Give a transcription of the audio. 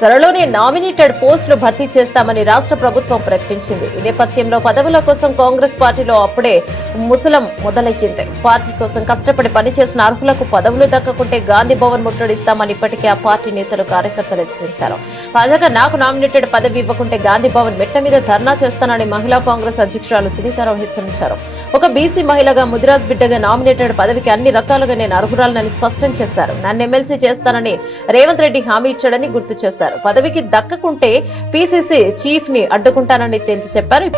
త్వరలోనే నామినేటెడ్ పోస్టులు భర్తీ చేస్తామని రాష్ట్ర ప్రభుత్వం ప్రకటించింది. ఈ నేపథ్యంలో పదవుల కోసం కాంగ్రెస్ పార్టీలో అప్పుడే ముసలం మొదలయ్యింది. పార్టీ కోసం కష్టపడి పనిచేసిన అర్హులకు పదవులు దక్కకుంటే గాంధీ భవన్ ముట్టడిస్తామని ఇప్పటికే ఆ పార్టీ నేతలు కార్యకర్తలు హెచ్చరించారు. తాజాగా నాకు నామినేటెడ్ పదవి ఇవ్వకుంటే గాంధీ భవన్ మెట్ల మీద ధర్నా చేస్తానని మహిళా కాంగ్రెస్ అధ్యక్షురాలు సునీతారావు హెచ్చరించారు. ఒక బీసీ మహిళగా ముదిరాజ్ బిడ్డగా నామినేటెడ్ పదవికి అన్ని రకాలుగా నేను అర్హురాలని స్పష్టం చేశారు. నన్ను ఎమ్మెల్సీ చేస్తానని రేవంత్ రెడ్డి హామీ ఇచ్చాడని గుర్తు చేశారు. పదవికి దక్కకుంటే పీసీసీ చీఫ్ ని అడ్డుకుంటానని తేల్చి చెప్పారు.